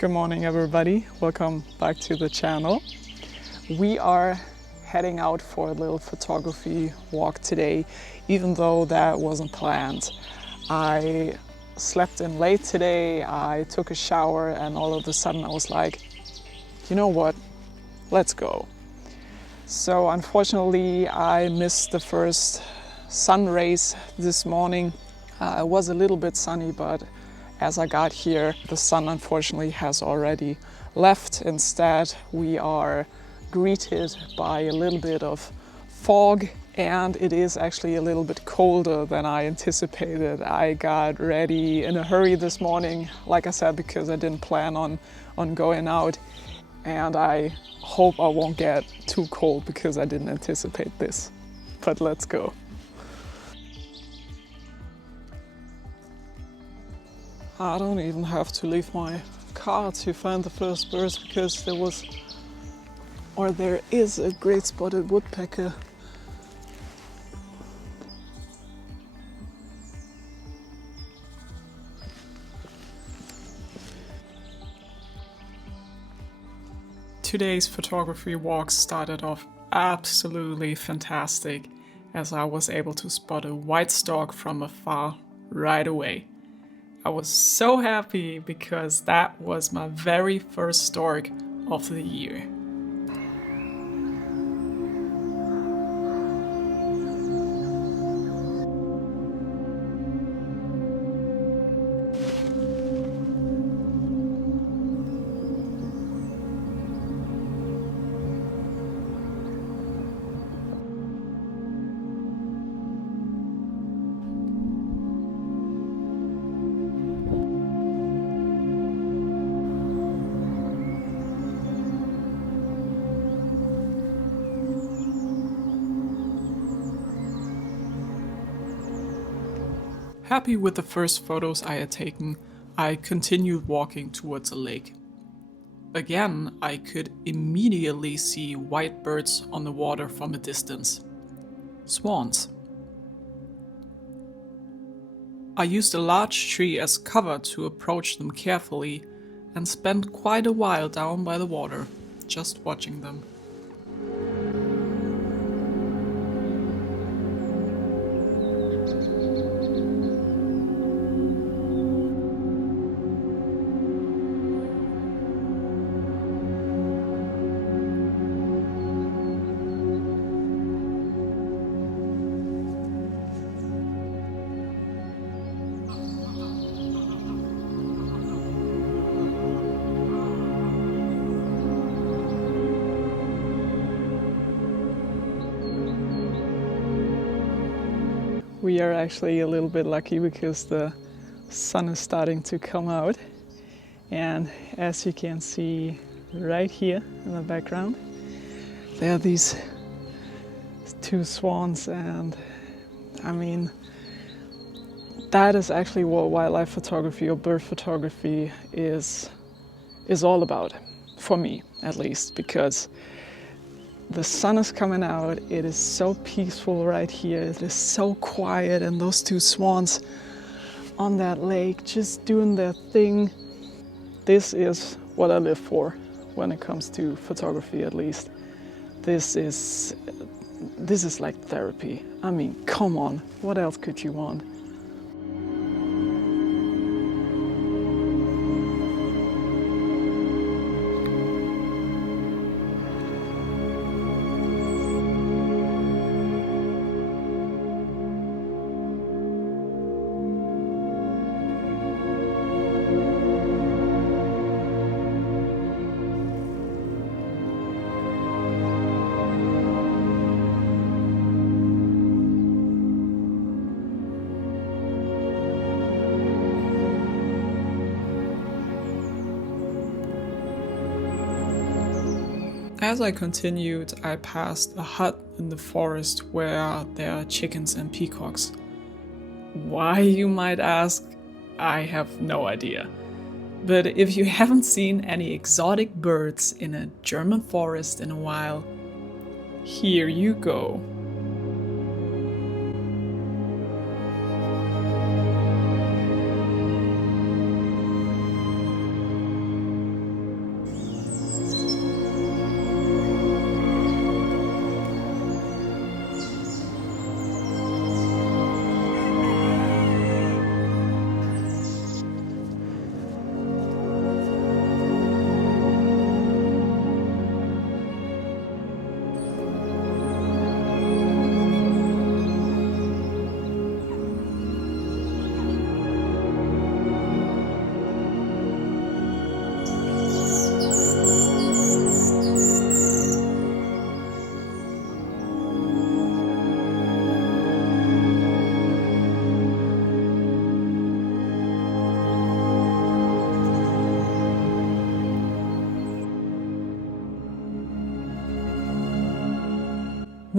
Good morning, everybody. Welcome back to the channel. We are heading out for a little photography walk today, even though that wasn't planned. I slept in late today, I took a shower, and all of a sudden I was like, you know what, let's go. So unfortunately, I missed the first sun rays this morning. It was a little bit sunny, but as I got here, the sun unfortunately has already left. Instead, we are greeted by a little bit of fog, and it is actually a little bit colder than I anticipated. I got ready in a hurry this morning, like I said, because I didn't plan on going out. And I hope I won't get too cold because I didn't anticipate this. But let's go. I don't even have to leave my car to find the first birds because there is a great spotted woodpecker. Today's photography walk started off absolutely fantastic as I was able to spot a white stork from afar right away. I was so happy because that was my very first stork of the year. Happy with the first photos I had taken, I continued walking towards a lake. Again, I could immediately see white birds on the water from a distance. Swans. I used a large tree as cover to approach them carefully and spent quite a while down by the water, just watching them. We are actually a little bit lucky because the sun is starting to come out, and as you can see right here in the background, there are these two swans, and I mean, that is actually what wildlife photography or bird photography is all about, for me at least, because the sun is coming out, it is so peaceful right here, it is so quiet, and those two swans on that lake just doing their thing. This is what I live for when it comes to photography, at least. This is like therapy. I mean, come on, what else could you want? As I continued, I passed a hut in the forest where there are chickens and peacocks. Why, you might ask? I have no idea. But if you haven't seen any exotic birds in a German forest in a while, here you go.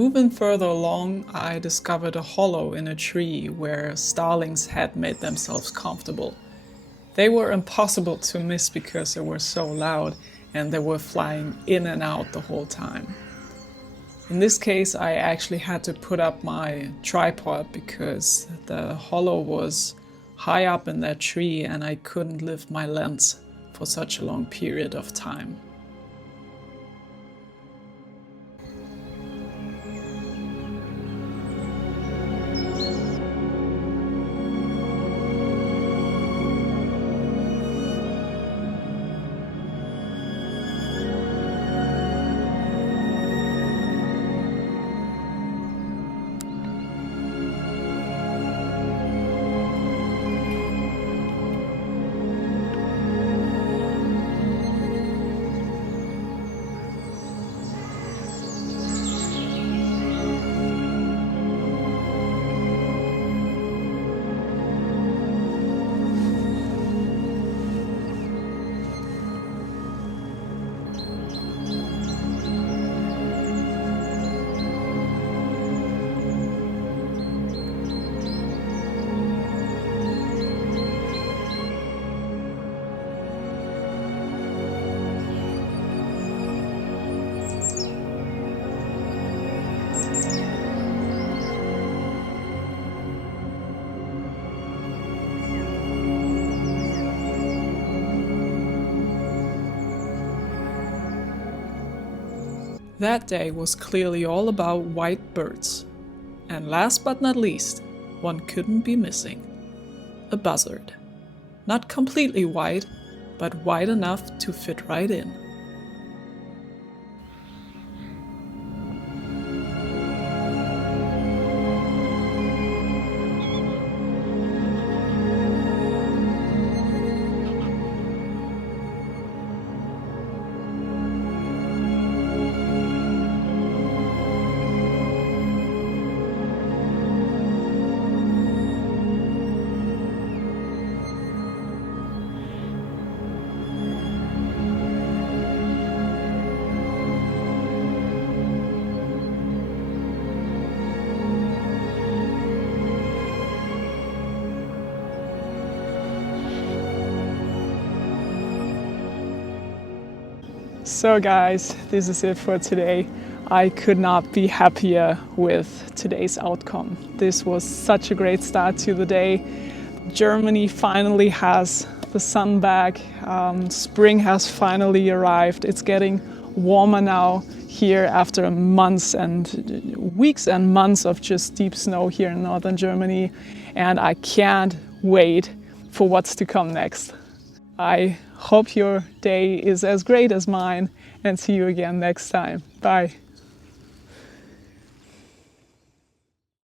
Moving further along, I discovered a hollow in a tree where starlings had made themselves comfortable. They were impossible to miss because they were so loud and they were flying in and out the whole time. In this case, I actually had to put up my tripod because the hollow was high up in that tree and I couldn't lift my lens for such a long period of time. That day was clearly all about white birds. And last but not least, one couldn't be missing. A buzzard. Not completely white, but white enough to fit right in. So guys, this is it for today. I could not be happier with today's outcome. This was such a great start to the day. Germany finally has the sun back. Spring has finally arrived. It's getting warmer now here after months and weeks and months of just deep snow here in northern Germany. And I can't wait for what's to come next. I hope your day is as great as mine and see you again next time. Bye.